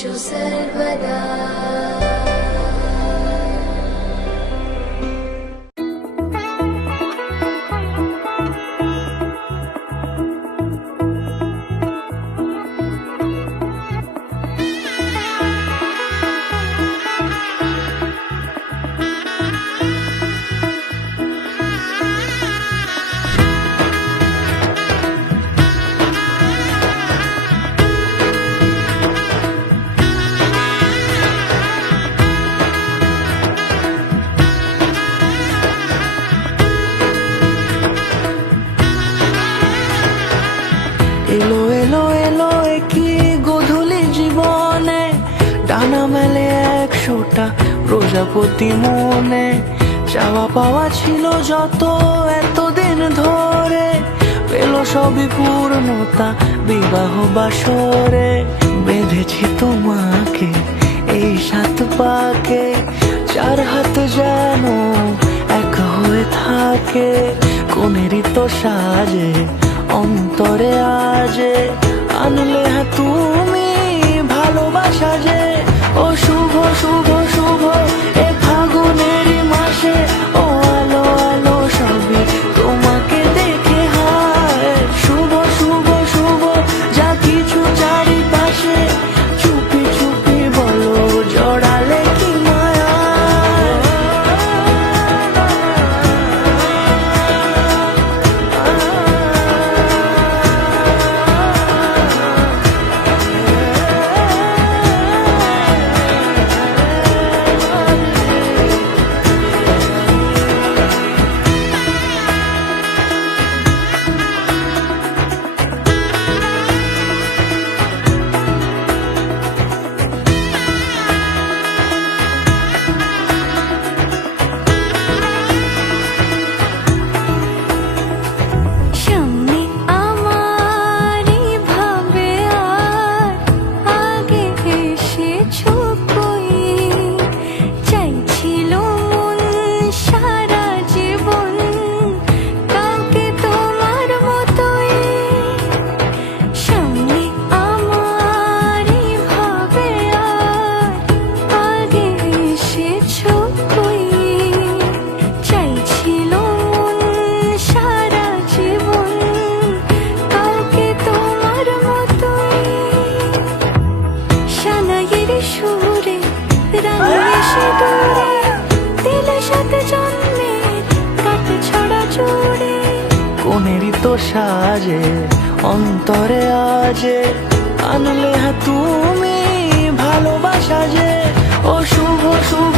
दिशु सर्वदा। এলো এলো এলো কি গধূলি জীবনে, ডানা মেলে 100টা প্রজাপতি মনে। চাওয়া পাওয়া ছিল যত এতদিন ধরে, পেল সবই পূর্ণতা বিবাহ বাসরে। বেঁধেছি তোমাকে এই 7 পাকে, 4 হাত যেন এক হয়ে থাকে। কোনেরই তো সাজে অন্তরে আজে, আনলে হ্যাঁ তুমি ভালোবাসা যে। ও শুভ শুভ শুভ এ ফাগুনেরই মাসে, ও আলো আলো সবই তোমাকে দেখে হয়। শুভ শুভ শুভ যা কিছু চারিপাশে, চুপি চুপি বলো জড়ালে কি মায়া। কোনেরই তো সাজে অন্তরে আজে, আনলে হ্যাঁ তুমি ভালোবাসা যে। ও শুভ শুভ